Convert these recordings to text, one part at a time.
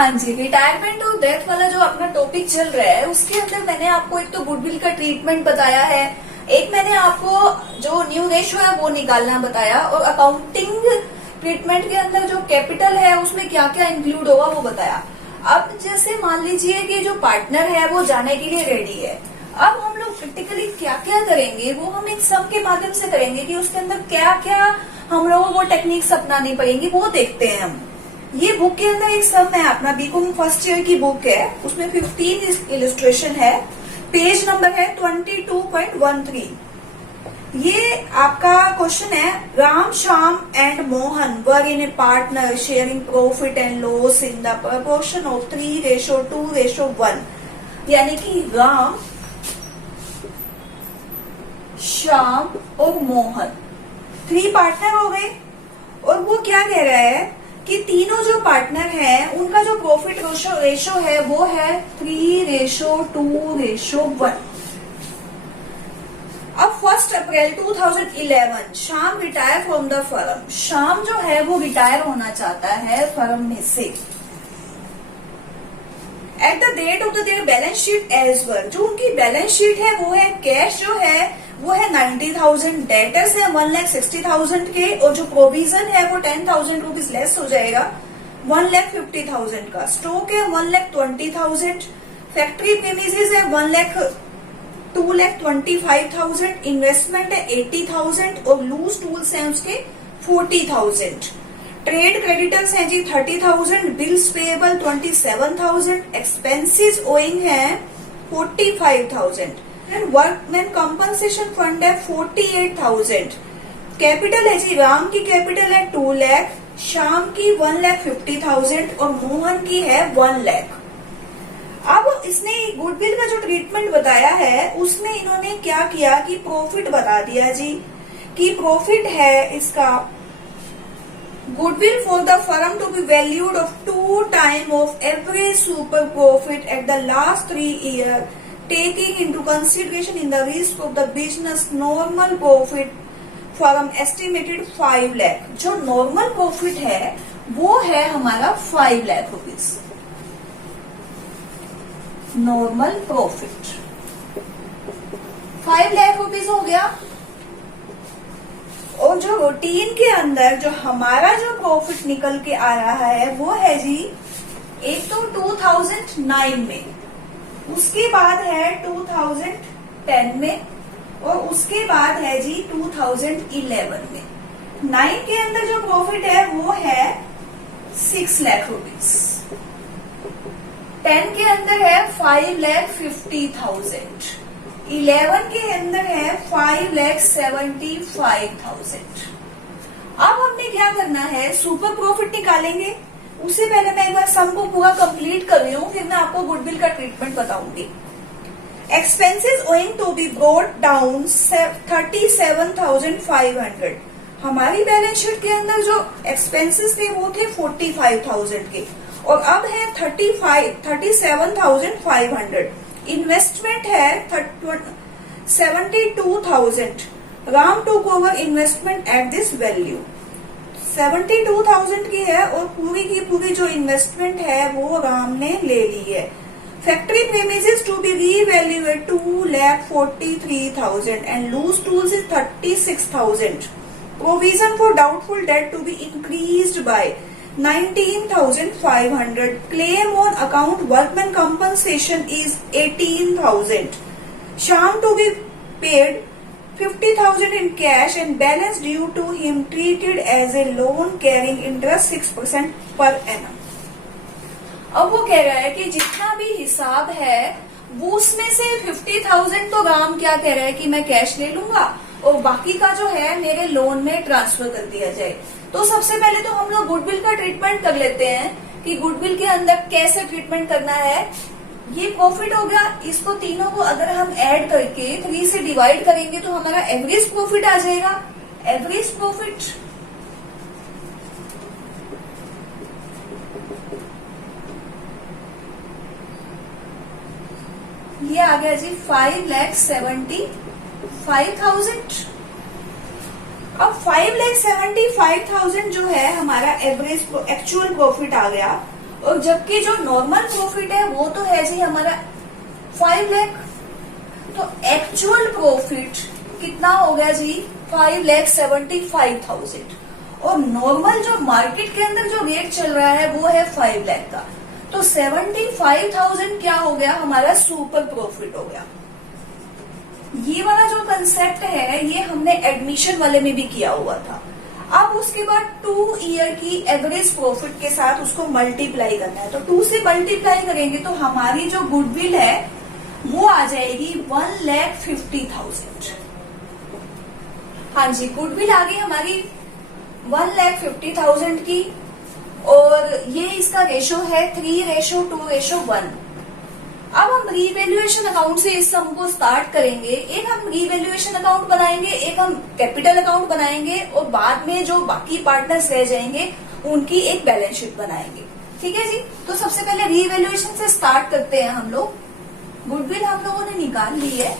हाँ जी, रिटायरमेंट और डेथ वाला जो अपना टॉपिक चल रहा है उसके अंदर मैंने आपको एक तो गुडविल का ट्रीटमेंट बताया है, एक मैंने आपको जो न्यू रेशियो है वो निकालना बताया, और अकाउंटिंग ट्रीटमेंट के अंदर जो कैपिटल है उसमें क्या क्या इंक्लूड होगा वो बताया। अब जैसे मान लीजिए कि जो पार्टनर है वो जाने के लिए रेडी है, अब हम लोग प्रैक्टिकली क्या क्या करेंगे वो हम एक सम के माध्यम से करेंगे कि उसके अंदर क्या क्या हम लोगों को टेक्निक्स अपनानी पड़ेंगी वो देखते हैं हम। ये बुक के अंदर एक सम है, अपना बीकॉम फर्स्ट ईयर की बुक है, उसमें 15 इलस्ट्रेशन है, पेज नंबर है 22.13। ये आपका क्वेश्चन है, Ram Shyam and Mohan were in A partner sharing profit and loss in the proportion of 3:2:1। यानी कि राम, श्याम और मोहन 3 पार्टनर हो गए, और वो क्या कह रहा है कि तीनों जो पार्टनर हैं उनका जो प्रॉफिट रेशो है वो है 3:2:1। अब 1 अप्रैल 2011 Shyam retire from the firm. Shyam जो है वो रिटायर होना चाहता है फर्म में से। At the date of the their balance sheet as well, जो उनकी बैलेंस शीट है वो है कैश जो है वो है 90,000, डेटर्स है 1,60,000 के, और जो प्रोविजन है वो 10,000 रुपीज लेस हो जाएगा 1,50,000 का। स्टॉक है 1,20,000, फैक्ट्री प्रीमिसेस है 2,25,000, इन्वेस्टमेंट है 80,000 और लूज टूल्स हैं उसके 40,000। ट्रेड क्रेडिटर्स हैं जी 30,000, बिल्स पेएबल 27,000, एक्सपेंसेस ओइंग है 45,000, वर्कमैन कंपनसेशन फंड है 48,000। कैपिटल है जी, राम की कैपिटल है 2 लाख, श्याम की 1,50,000 और मोहन की है 1 लाख। अब इसने गुडविल का जो ट्रीटमेंट बताया है उसमें इन्होंने क्या किया कि प्रॉफिट बता दिया जी, कि प्रॉफिट है इसका goodwill for the firm to be valued of 2 time of average super profit at the last 3 year taking into consideration in the risk of the business normal profit firm estimated 5 lakh। जो normal profit है वो है हमारा 5 lakh rupees, normal profit 5 lakh rupees हो गया। और जो routine के अंदर जो हमारा जो प्रॉफिट निकल के आ रहा है वो है जी, एक तो 2009 में, उसके बाद है 2010 में, और उसके बाद है जी 2011 में। 9 के अंदर जो प्रॉफिट है वो है 6 लाख रुपीज, 10 के अंदर है 5,50,000, 11 के अंदर है 5,75,000। अब हमने क्या करना है, सुपर प्रॉफिट निकालेंगे। उससे पहले मैं एक बार सम को पूरा कंप्लीट कर रही हूँ, फिर मैं आपको गुडविल का ट्रीटमेंट बताऊंगी। Expenses owing to be brought down 37,500। हमारी बैलेंस शीट के अंदर जो एक्सपेंसेस थे वो थे 45,000 के, और अब है 37,500। इन्वेस्टमेंट है 72,000। Ram took over investment at this value 72,000 की है, और पूरी की पूरी जो इन्वेस्टमेंट है वो राम ने ले ली है। Factory premises to be revaluate 2,43,000 and loose tools is 36,000। Provision for doubtful debt to be increased by 19,500। Claim on account workman compensation is 18,000। Shyam to be paid 50,000 in cash and balance due to him treated as a loan carrying interest 6% per annum। अब वो कह रहा है कि जितना भी हिसाब है वो उसमें से 50,000 तो राम क्या कह रहा है कि मैं कैश ले लूंगा, और बाकी का जो है मेरे लोन में ट्रांसफर कर दिया जाए। तो सबसे पहले तो हम लोग गुडविल का ट्रीटमेंट कर लेते हैं कि गुडविल के अंदर कैसे ट्रीटमेंट करना है। ये प्रॉफिट हो गया, इसको तीनों को अगर हम ऐड करके 3 से डिवाइड करेंगे तो हमारा एवरेज प्रॉफिट आ जाएगा। एवरेज प्रॉफिट ये आ गया जी 5,75,000। अब 5,75,000 जो है हमारा एवरेज एक्चुअल प्रॉफिट आ गया। और जबकि जो नॉर्मल प्रॉफिट है वो तो है जी हमारा 5 लाख। तो एक्चुअल प्रॉफिट कितना हो गया जी 5,75,000 और नॉर्मल जो मार्केट के अंदर जो रेट चल रहा है वो है 5 लाख का। तो 75,000 क्या हो गया हमारा सुपर प्रॉफिट हो गया। ये वाला जो कंसेप्ट है ये हमने एडमिशन वाले में भी किया हुआ था। अब उसके बाद 2 ईयर की एवरेज प्रॉफिट के साथ उसको मल्टीप्लाई करना है। तो 2 से मल्टीप्लाई करेंगे तो हमारी जो गुडविल है वो आ जाएगी 1,50,000। हाँ जी, गुडविल आ गई हमारी 1,50,000 की और ये इसका रेशो है 3:2:1। अब हम रीवैल्यूएशन अकाउंट से इस सम को स्टार्ट करेंगे। एक हम रीवैल्यूएशन अकाउंट बनाएंगे, एक हम कैपिटल अकाउंट बनाएंगे और बाद में जो बाकी पार्टनर्स रह जाएंगे उनकी एक बैलेंस शीट बनाएंगे। ठीक है जी। तो सबसे पहले रीवैल्यूएशन से स्टार्ट करते हैं हम लोग। गुडविल हम लोगों ने निकाल ली है।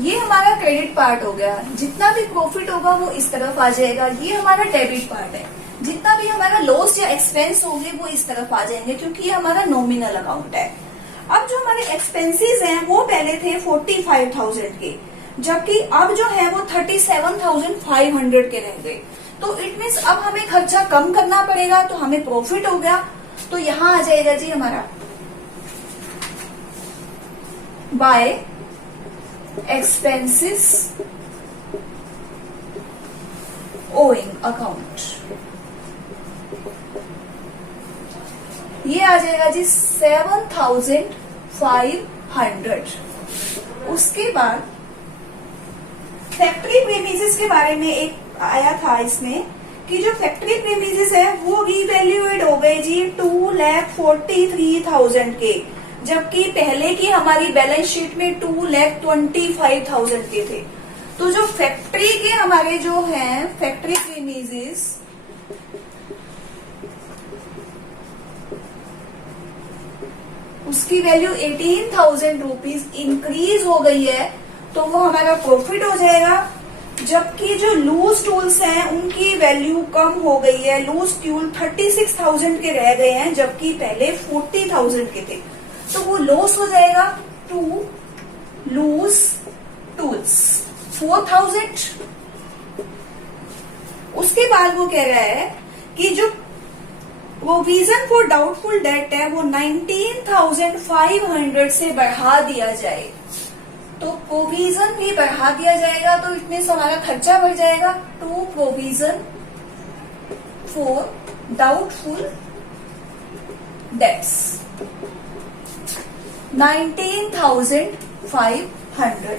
ये हमारा क्रेडिट पार्ट हो गया। जितना भी प्रॉफिट होगा वो इस तरफ आ जाएगा। ये हमारा डेबिट पार्ट है। जितना भी हमारा लॉस या एक्सपेंस होंगे वो इस तरफ आ जाएंगे क्योंकि ये हमारा नॉमिनल अकाउंट है। अब जो हमारे एक्सपेंसेस हैं वो पहले थे 45,000 के, जबकि अब जो है वो 37,500 के रह गए। तो इट मीन्स अब हमें खर्चा कम करना पड़ेगा तो हमें प्रॉफिट हो गया। तो यहां आ जाएगा जी हमारा बाय एक्सपेंसेस ओइंग अकाउंट। ये आ जाएगा जी 7,500। उसके बाद फैक्ट्री प्रीमिसेस के बारे में एक आया था इसमें कि जो फैक्ट्री प्रीमिसेस है वो रीवैल्यूएट हो गए जी 2,43,000 के, जबकि पहले की हमारी बैलेंस शीट में 2,25,000 के थे। तो जो फैक्ट्री के हमारे जो हैं फैक्ट्री प्रीमिसेस उसकी वैल्यू 18,000 रुपीज इंक्रीज हो गई है तो वो हमारा प्रॉफिट हो जाएगा। जबकि जो लूज टूल्स हैं उनकी वैल्यू कम हो गई है। लूज टूल 36,000 के रह गए हैं जबकि पहले 40,000 के थे। तो वो लॉस हो जाएगा टू लूज टूल्स 4,000। उसके बाद वो कह रहा है कि जो प्रोविजन फॉर डाउटफुल डेट है वो 19,500 से बढ़ा दिया जाए। तो प्रोविजन भी बढ़ा दिया जाएगा तो इसमें हमारा खर्चा बढ़ जाएगा। To provision for doubtful debts 19,500।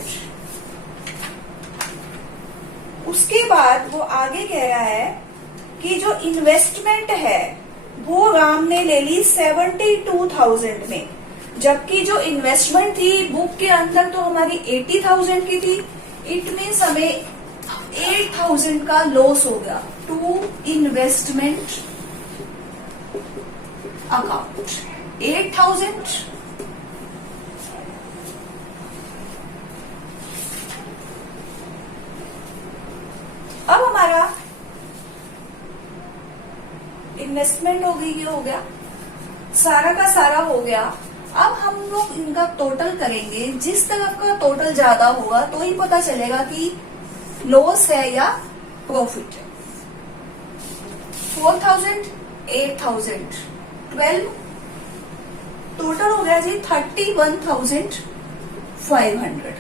उसके बाद वो आगे कह रहा है कि जो इन्वेस्टमेंट है वो राम ने ले ली 72,000 में, जबकि जो इन्वेस्टमेंट थी बुक के अंदर तो हमारी 80,000 की थी। इट मीन्स हमें 8,000 का लॉस हो गया। To investment account 8,000। अब हमारा इन्वेस्टमेंट हो गई, ये हो गया, सारा का सारा हो गया। अब हम लोग इनका टोटल करेंगे। जिस तरफ का टोटल ज्यादा होगा तो ही पता चलेगा कि लॉस है या प्रॉफिट है। 4,000 8,000 12 टोटल हो गया जी 31,500,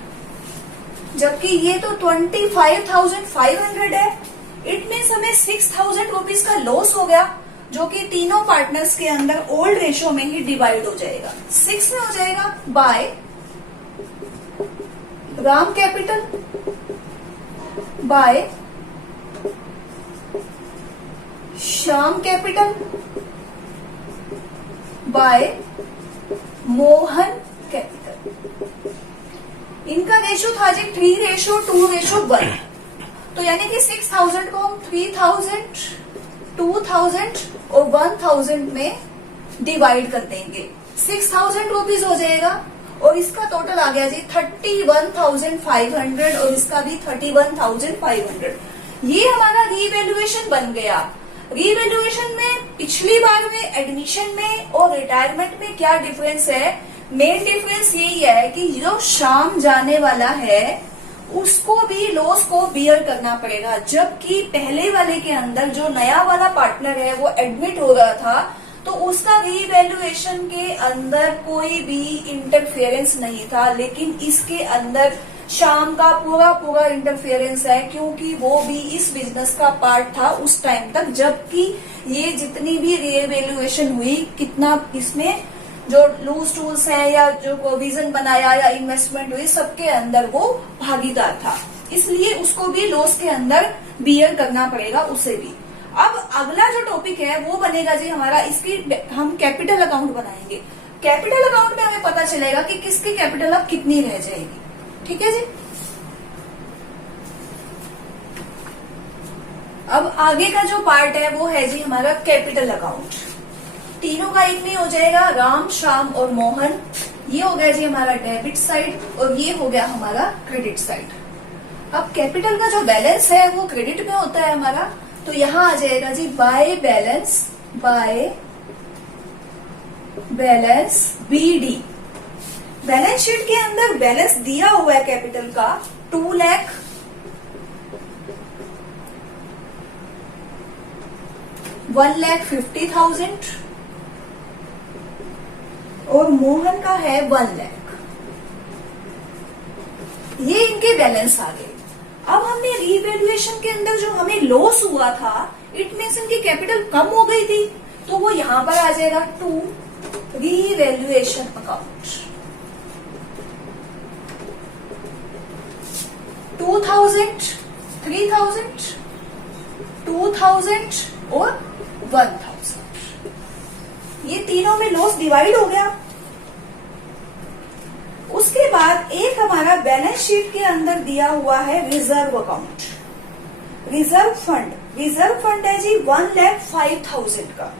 जबकि ये तो 25,500 है। इट मीन्स हमें 6,000 रुपीज का लॉस हो गया जो कि तीनों पार्टनर्स के अंदर ओल्ड रेशो में ही डिवाइड हो जाएगा। 6 में हो जाएगा by Ram capital by Shyam capital by Mohan capital. इनका रेशो था जी 3:2:1। तो यानी कि 6,000 को हम 3,000 2,000 और 1,000 में डिवाइड कर देंगे। 6,000 रुपीज हो जाएगा और इसका टोटल आ गया जी 31,500 और इसका भी 31,500। ये हमारा रीवैल्यूएशन बन गया। रीवैल्यूएशन में पिछली बार में एडमिशन में और रिटायरमेंट में क्या डिफरेंस है? मेन डिफरेंस यही है कि जो शाम जाने वाला है उसको भी लॉस को बियर करना पड़ेगा, जबकि पहले वाले के अंदर जो नया वाला पार्टनर है वो एडमिट हो रहा था तो उसका रीवैल्यूएशन के अंदर कोई भी इंटरफेरेंस नहीं था, लेकिन इसके अंदर शाम का पूरा पूरा इंटरफेरेंस है, क्योंकि वो भी इस बिजनेस का पार्ट था उस टाइम तक, जबकि ये जितनी भी रीवैल्यूएशन हुई, कितना इसमें जो लूज टूल्स है या जो प्रोविजन बनाया या इन्वेस्टमेंट हुई, सबके अंदर वो भागीदार था, इसलिए उसको भी लॉस के अंदर बियर करना पड़ेगा उसे भी। अब अगला जो टॉपिक है वो बनेगा जी हमारा, इसकी हम कैपिटल अकाउंट बनाएंगे। कैपिटल अकाउंट में हमें पता चलेगा कि किसकी कैपिटल अब कितनी रह जाएगी। ठीक है जी। अब आगे का जो पार्ट है वो है जी हमारा कैपिटल अकाउंट। तीनों का एक में हो जाएगा, राम, श्याम और मोहन। ये हो गया जी हमारा डेबिट साइड और ये हो गया हमारा क्रेडिट साइड। अब कैपिटल का जो बैलेंस है वो क्रेडिट में होता है हमारा, तो यहां आ जाएगा जी by balance BD। Balance sheet के अंदर बैलेंस दिया हुआ है कैपिटल का 2 लाख, 1,50,000 और मोहन का है 1 लाख। ये इनके बैलेंस आ गए। अब हमने रीवैल्यूएशन के अंदर जो हमें लॉस हुआ था, इट मीन्स इनकी कैपिटल कम हो गई थी, तो वो यहां पर आ जाएगा टू रीवैल्यूएशन अकाउंट। 2,000, 3,000, 2,000 और 1,000, ये तीनों में लॉस डिवाइड हो गया। उसके बाद एक हमारा बैलेंस शीट के अंदर दिया हुआ है reserve account, reserve fund. Reserve fund है जी 1,05,000 का।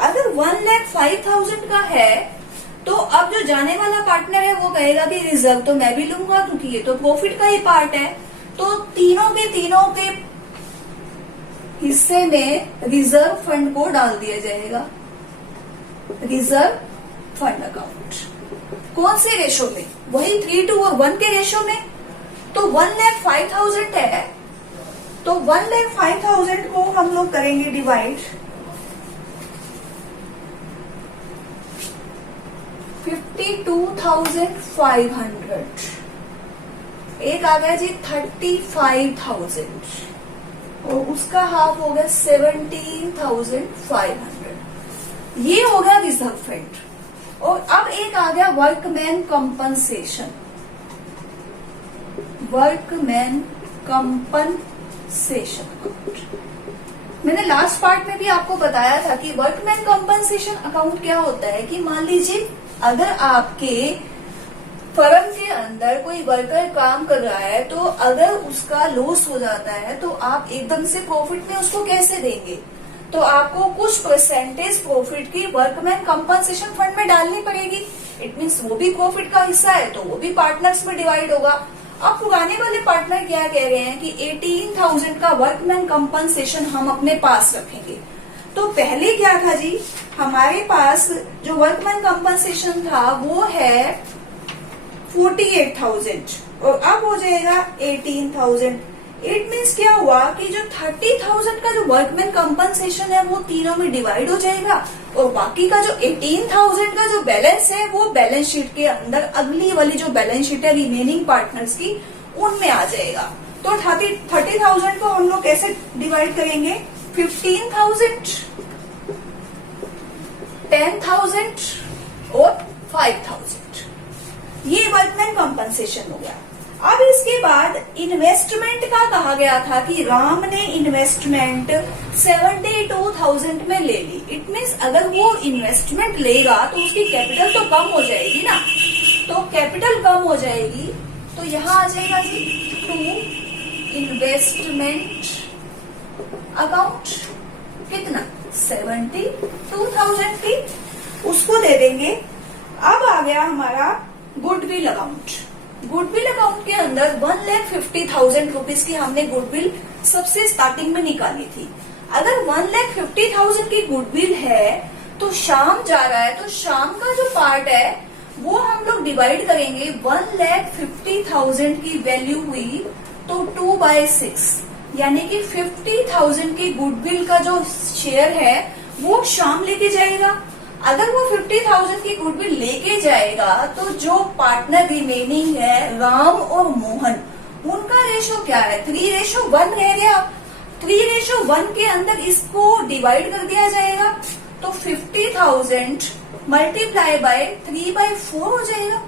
अगर 1,05,000 का है तो अब जो जाने वाला पार्टनर है वो कहेगा कि रिजर्व तो मैं भी लूंगा, क्योंकि ये तो प्रॉफिट का ही पार्ट है। तो तीनों के हिस्से में रिजर्व फंड को डाल दिया जाएगा, रिजर्व फंड अकाउंट। कौन से रेशो में? वही 3:1 के रेशो में। तो 1,05,000 है, तो 1,05,000 को हम लोग करेंगे डिवाइड 52,500। एक आ गया जी 35,000 और उसका हाफ हो गया 17,500। ये हो गया रिजर्व फंड। और अब एक आ गया workman compensation. Workman compensation account मैंने लास्ट पार्ट में भी आपको बताया था कि वर्कमैन कंपनसेशन अकाउंट क्या होता है कि मान लीजिए अगर आपके फर्म के अंदर कोई वर्कर काम कर रहा है, तो अगर उसका लॉस हो जाता है तो आप एकदम से प्रॉफिट में उसको कैसे देंगे? तो आपको कुछ परसेंटेज प्रॉफिट की वर्कमैन कंपनसेशन फंड में डालनी पड़ेगी। इट मीन्स वो भी प्रॉफिट का हिस्सा है, तो वो भी पार्टनर्स में डिवाइड होगा। अब पुराने वाले पार्टनर क्या कह रहे हैं कि 18,000 का वर्कमैन कंपनसेशन हम अपने पास रखेंगे। तो पहले क्या था जी, हमारे पास जो वर्कमैन कंपनसेशन था वो है 48,000 और अब हो जाएगा 18,000। इट मीन्स क्या हुआ कि जो 30,000 का जो वर्कमैन कंपनसेशन है वो तीनों में डिवाइड हो जाएगा और बाकी का जो 18,000 का जो बैलेंस है वो बैलेंस शीट के अंदर अगली वाली जो बैलेंस शीट है रिमेनिंग पार्टनर्स की, उनमें आ जाएगा। तो 30,000 को हम लोग कैसे डिवाइड करेंगे? 15,000, 10,000 और 5,000। ये वर्कमैन कंपनसेशन हो गया। अब इसके बाद इन्वेस्टमेंट का कहा गया था कि राम ने इन्वेस्टमेंट 72,000 में ले ली। इट मीन्स अगर वो इन्वेस्टमेंट लेगा तो उसकी कैपिटल तो कम हो जाएगी ना, तो कैपिटल कम हो जाएगी तो यहाँ आ जाएगा जी टू इन्वेस्टमेंट अकाउंट। कितना? 72,000 की, उसको दे देंगे। अब आ गया हमारा गुडविल अकाउंट। गुडविल अकाउंट के अंदर 1,50,000 रुपीज की हमने गुडविल सबसे स्टार्टिंग में निकाली थी। अगर 1,50,000 की गुडविल है तो श्याम जा रहा है, तो श्याम का जो पार्ट है वो हम लोग डिवाइड करेंगे। 1,50,000 की वैल्यू हुई तो 2/6, यानी कि 50,000 की गुडविल का जो शेयर है वो श्याम लेके जाएगा। अगर वो 50,000 की गुडविल लेके जाएगा तो जो पार्टनर रिमेनिंग है राम और मोहन, उनका रेशो क्या है? 3:1 रह गया। 3:1 के अंदर इसको डिवाइड कर दिया जाएगा तो 50,000 मल्टीप्लाई बाय 3/4 हो जाएगा।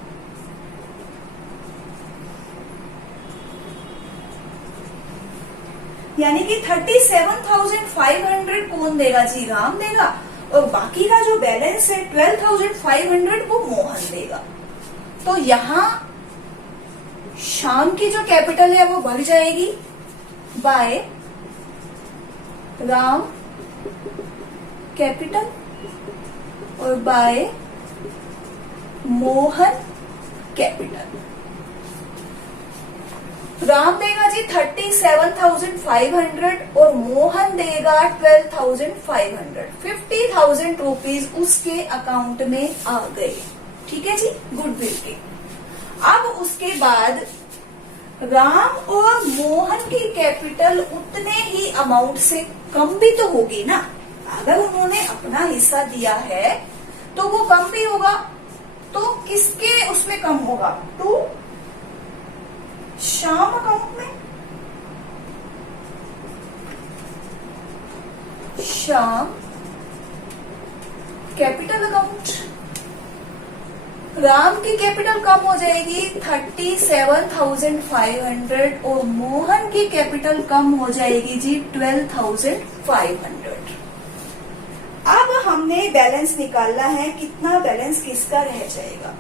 यानी कि 37,500 कौन देगा जी? राम देगा, और बाकी का जो बैलेंस है 12,500 वो मोहन देगा। तो यहाँ श्याम की जो कैपिटल है वो बढ़ जाएगी बाय राम कैपिटल और बाय मोहन कैपिटल। राम देगा जी 37,500 और मोहन देगा 12,500। 50,000 रुपीज उसके अकाउंट में आ गए। ठीक है जी, गुडविल के। अब उसके बाद राम और मोहन की कैपिटल उतने ही अमाउंट से कम भी तो होगी ना। अगर उन्होंने अपना हिस्सा दिया है तो वो कम भी होगा, तो किसके उसमें कम होगा? टू श्याम अकाउंट में, श्याम कैपिटल अकाउंट। राम की कैपिटल कम हो जाएगी 37,500 और मोहन की कैपिटल कम हो जाएगी जी 12,500। अब हमने बैलेंस निकालना है, कितना बैलेंस किसका रह जाएगा।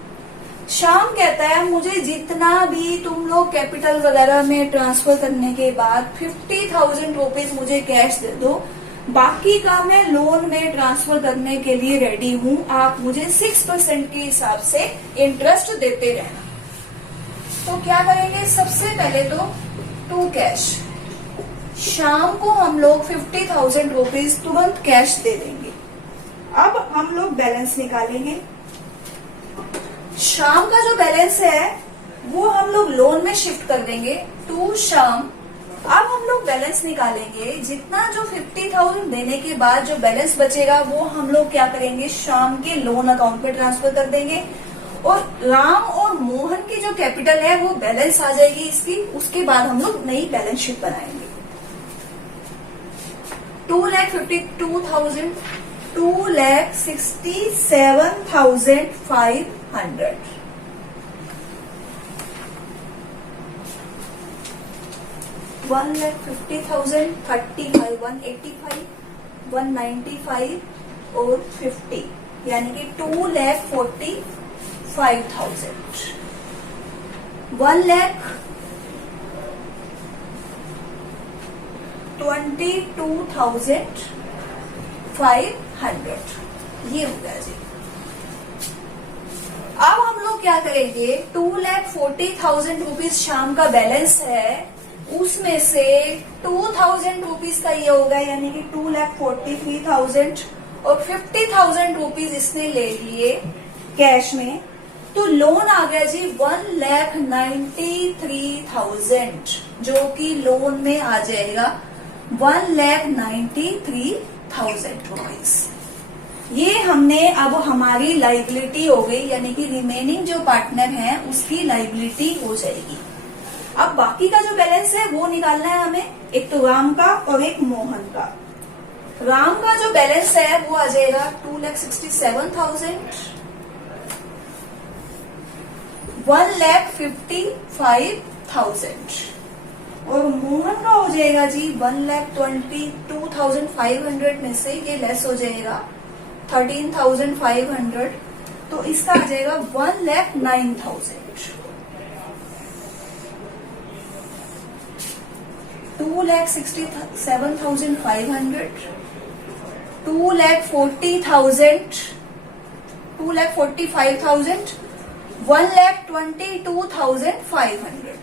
श्याम कहता है मुझे जितना भी तुम लोग कैपिटल वगैरह में ट्रांसफर करने के बाद 50,000 रुपीज मुझे कैश दे दो, बाकी का मैं लोन में ट्रांसफर करने के लिए रेडी हूँ, आप मुझे 6% के हिसाब से इंटरेस्ट देते रहना। तो क्या करेंगे? सबसे पहले तो टू कैश, शाम को हम लोग 50,000 रुपीज तुरंत कैश दे देंगे। अब हम लोग बैलेंस निकालेंगे। शाम का जो बैलेंस है वो हम लोग लोन में शिफ्ट कर देंगे टू शाम। अब हम लोग बैलेंस निकालेंगे, जितना जो 50,000 देने के बाद जो बैलेंस बचेगा वो हम लोग क्या करेंगे? शाम के लोन अकाउंट में ट्रांसफर कर देंगे और राम और मोहन की जो कैपिटल है वो बैलेंस आ जाएगी इसकी। उसके बाद हम लोग नई बैलेंस शीट बनाएंगे। 2,52,000, 2,67,500। $1,50,000, 35, 185, 195 और 50, यानी कि 2,45,000। 1,22,500 ये हो गया जी। अब हम लोग क्या करेंगे? 2,40,000 रुपीज शाम का बैलेंस है, उसमें से 2,000 रुपीज का ये होगा, यानी कि 2,43,000 और 50,000 रुपीज इसने ले लिए कैश में। तो लोन आ गया जी 1,93,000, जो कि लोन में आ जाएगा 1,93,000 रुपीज। ये हमने अब हमारी लाइबिलिटी हो गई, यानी कि रिमेनिंग जो पार्टनर है उसकी लाइबिलिटी हो जाएगी। अब बाकी का जो बैलेंस है वो निकालना है हमें, एक तो राम का और एक मोहन का। राम का जो बैलेंस है वो आ जाएगा 2,67,000, 1,55,000 और मोहन का हो जाएगा जी 1,22,500 में से ये लेस हो जाएगा 13,500, तो इसका आ जाएगा 1,09,000। 2,67,500, 2,40,000, 2,45,000, 1,22,500।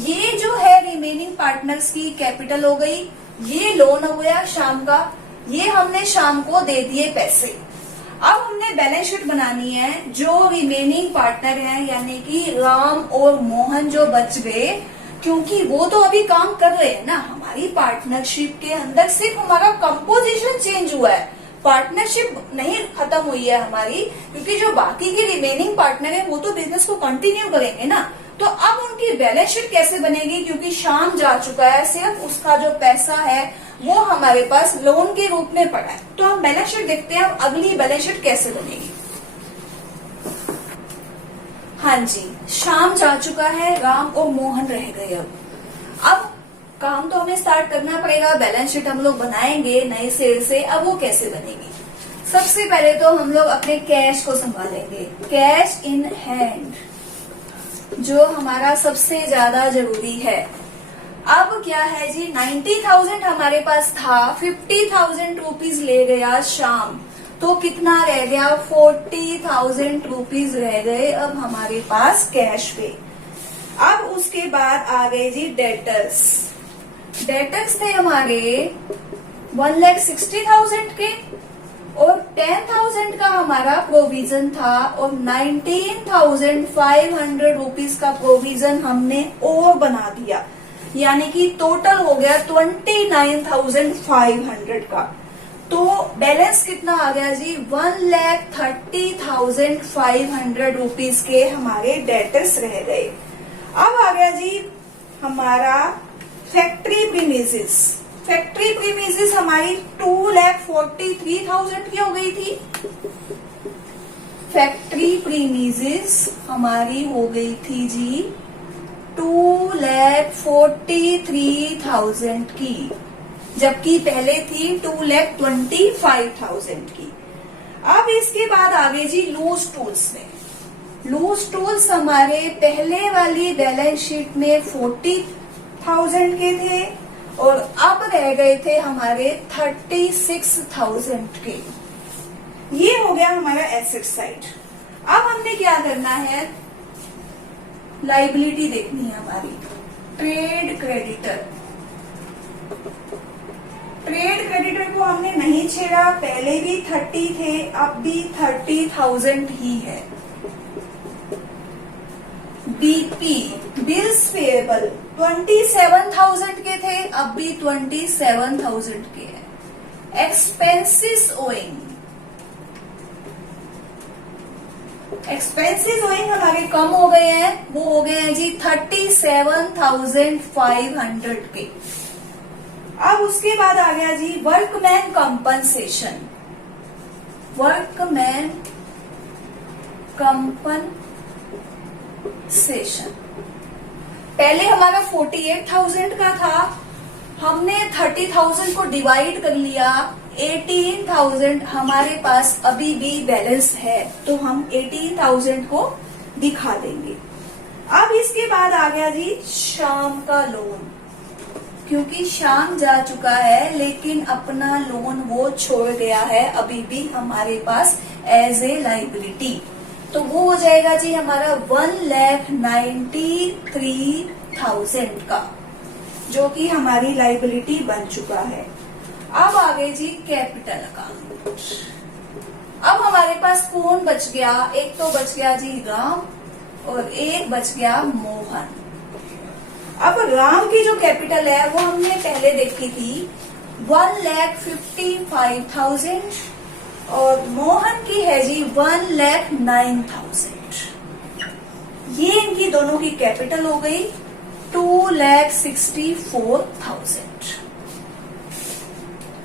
ये जो है रिमेनिंग पार्टनर्स की कैपिटल हो गई। ये लोन हो गया शाम का, ये हमने शाम को दे दिए पैसे। अब हमने बैलेंस शीट बनानी है, जो रिमेनिंग पार्टनर हैं यानी कि राम और मोहन जो बच गए, क्योंकि वो तो अभी काम कर रहे हैं ना, हमारी पार्टनरशिप के अंदर सिर्फ हमारा कंपोजिशन चेंज हुआ है, पार्टनरशिप नहीं खत्म हुई है हमारी, क्योंकि जो बाकी के रिमेनिंग पार्टनर है वो तो बिजनेस को कंटिन्यू करेंगे ना। तो अब उनकी बैलेंस शीट कैसे बनेगी, क्योंकि शाम जा चुका है, सिर्फ उसका जो पैसा है वो हमारे पास लोन के रूप में पड़ा है। तो हम बैलेंस शीट देखते हैं अब अगली बैलेंस शीट कैसे बनेगी। हाँ जी, शाम जा चुका है, राम और मोहन रह गए। अब काम तो हमें स्टार्ट करना पड़ेगा, बैलेंस शीट हम लोग बनाएंगे नए सिरे से। अब वो कैसे बनेगी, सबसे पहले तो हम लोग अपने कैश को संभालेंगे, कैश इन हैंड जो हमारा सबसे ज्यादा जरूरी है। अब क्या है जी, 90,000 हमारे पास था, 50,000 रुपीज ले गया शाम, तो कितना रह गया, 40,000 रुपीज रह गए अब हमारे पास कैश पे। अब उसके बाद आ गए जी डेटर्स। डेटर्स थे हमारे 1,60,000 के, और 10,000 का हमारा प्रोविजन था, और 19,500 रुपीज का प्रोविजन हमने और बना दिया, यानी कि टोटल हो गया 29,500 का। तो बैलेंस कितना आ गया जी, 1,30,500 रुपीज के हमारे डेटर्स रह गए। अब आ गया जी हमारा फैक्ट्री प्रीमिसेस। फैक्ट्री प्रीमिसेस हमारी 2,43,000 की हो गई थी। फैक्ट्री प्रीमिसेस हमारी हो गई थी जी 2,43,000 की, जबकि पहले थी 2,25,000 की। अब इसके बाद आगे जी लूज टूल्स में। लूज टूल्स हमारे पहले वाली बैलेंस शीट में 40,000 के थे, और अब रह गए थे हमारे 36,000 के। ये हो गया हमारा एसेट साइड। अब हमने क्या करना है, लाइबिलिटी देखनी है हमारी, ट्रेड क्रेडिटर। ट्रेड क्रेडिटर को हमने नहीं छेड़ा, पहले भी 30 थे, अब भी 30,000 ही है। बीपी बिल्स पेएबल 27,000 के थे, अब भी 27,000 के हैं। एक्सपेंसेस ओइंग, एक्सपेंसेस ओइंग हमारे कम हो गए हैं, वो हो गए हैं जी 37,500 के। अब उसके बाद आ गया जी वर्कमैन कंपनसेशन। वर्कमैन कंपनसेशन पहले हमारा 48,000 का था, हमने 30,000 को डिवाइड कर लिया, 18,000 हमारे पास अभी भी बैलेंस है, तो हम 18,000 को दिखा देंगे। अब इसके बाद आ गया जी शाम का लोन, क्योंकि शाम जा चुका है लेकिन अपना लोन वो छोड़ गया है अभी भी हमारे पास एज ए लाइबिलिटी, तो वो हो जाएगा जी हमारा 1,93,000 का, जो कि हमारी लाइबिलिटी बन चुका है। अब आ गए जी कैपिटल अकाउंट। अब हमारे पास कौन बच गया, एक तो बच गया जी राम और एक बच गया मोहन। अब राम की जो कैपिटल है वो हमने पहले देखी थी 1,55,000, और मोहन की है जी 1,09,000। ये इनकी दोनों की कैपिटल हो गई 2,64,000।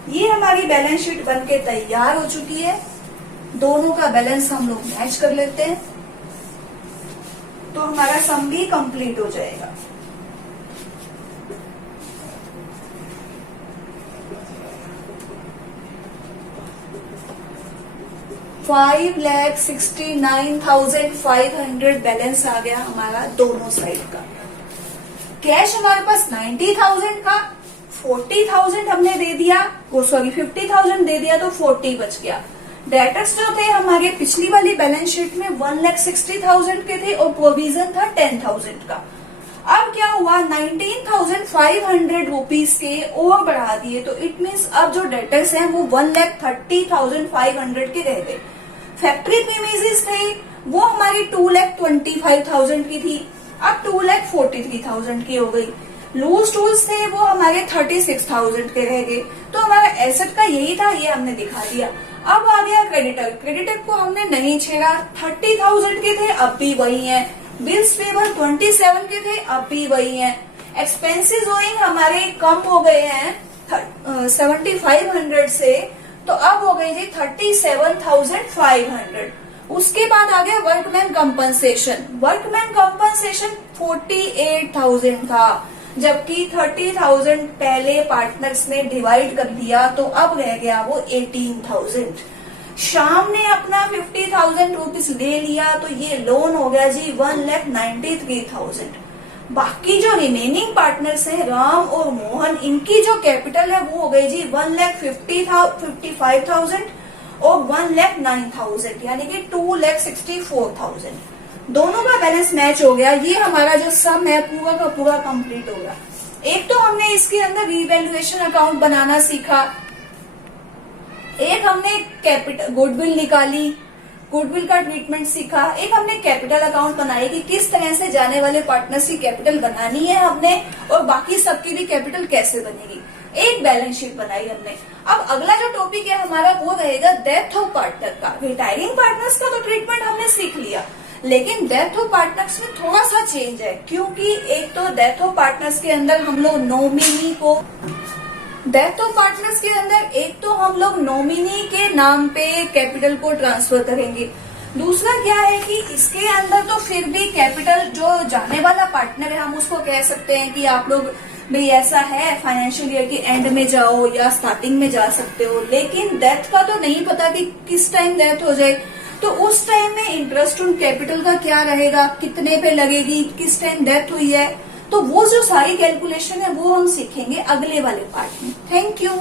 ये हमारी बैलेंस शीट बनके तैयार हो चुकी है। दोनों का बैलेंस हम लोग मैच कर लेते हैं, तो हमारा सम भी कंप्लीट हो जाएगा। $5,69,500 बैलेंस आ गया हमारा दोनों साइड का। कैश हमारे पास 90,000 का, 40,000 हमने दे दिया, 50,000 दे दिया, तो 40 बच गया। डेटर्स जो थे हमारे पिछली वाली बैलेंस शीट में 1,60,000 के थे, और प्रोविजन था 10,000 का। अब क्या हुआ, 19,500 रुपीज के और बढ़ा दिए, तो इट मीन्स अब जो डेटर्स हैं वो 1,30,500 के रह गए। फैक्ट्री प्रीमिसेस थे वो हमारी 2,25,000 की थी, अब 2,43,000 की हो गई। लूज टूल्स थे वो हमारे 36,000 के रह गए। तो हमारा एसेट का यही था, ये हमने दिखा दिया। अब आ गया क्रेडिटर, क्रेडिटर को हमने नहीं छेड़ा, 30,000 के थे अब भी वही है। बिल्स पेबल 27 के थे अब भी वही है। एक्सपेंसेस ओइंग हमारे कम हो गए हैं 7,500 से, तो अब हो गई जी 37,500। उसके बाद आ गया वर्कमैन कंपनसेशन। वर्कमैन कंपनसेशन 48,000 था, जबकि 30,000 पहले पार्टनर्स ने डिवाइड कर दिया, तो अब रह गया वो 18,000। शाम ने अपना 50,000 रुपीज ले लिया, तो ये लोन हो गया जी 1,93,000। बाकी जो रिमेनिंग पार्टनर्स हैं राम और मोहन, इनकी जो कैपिटल है वो हो गई जी 1,55,000 और 1,09,000, यानी कि 2,64,000। दोनों का बैलेंस मैच हो गया। ये हमारा जो सम है पूरा का पूरा कंप्लीट हो गया। एक तो हमने इसके अंदर रीवैल्यूएशन अकाउंट बनाना सीखा, एक हमने कैपिटल गुडविल निकाली, गुडविल का ट्रीटमेंट सीखा, एक हमने कैपिटल अकाउंट बनाई कि किस तरह से जाने वाले पार्टनर्स की कैपिटल बनानी है हमने, और बाकी सबकी भी कैपिटल कैसे बनेगी। एक बैलेंस शीट बनाई हमने। अब अगला जो टॉपिक है हमारा वो रहेगा डेथ ऑफ पार्टनर का। रिटायरिंग पार्टनर्स का तो ट्रीटमेंट हमने सीख लिया, लेकिन डेथ ऑफ पार्टनर्स में थोड़ा सा चेंज है, क्योंकि एक तो डेथ ऑफ पार्टनर्स के अंदर हम लोग नॉमिनी को, डेथ ऑफ पार्टनर्स के अंदर एक तो हम लोग नॉमिनी के नाम पे कैपिटल को ट्रांसफर करेंगे। दूसरा क्या है कि इसके अंदर तो फिर भी कैपिटल जो जाने वाला पार्टनर है हम उसको कह सकते हैं कि आप लोग भाई ऐसा है फाइनेंशियल ईयर के एंड में जाओ या स्टार्टिंग में जा सकते हो, लेकिन डेथ का तो नहीं पता कि किस टाइम डेथ हो जाए, तो उस टाइम में इंटरेस्ट ऑन कैपिटल का क्या रहेगा, कितने पे लगेगी, किस टाइम डेथ हुई है, तो वो जो सारी कैलकुलेशन है वो हम सीखेंगे अगले वाले पार्ट में। Thank you.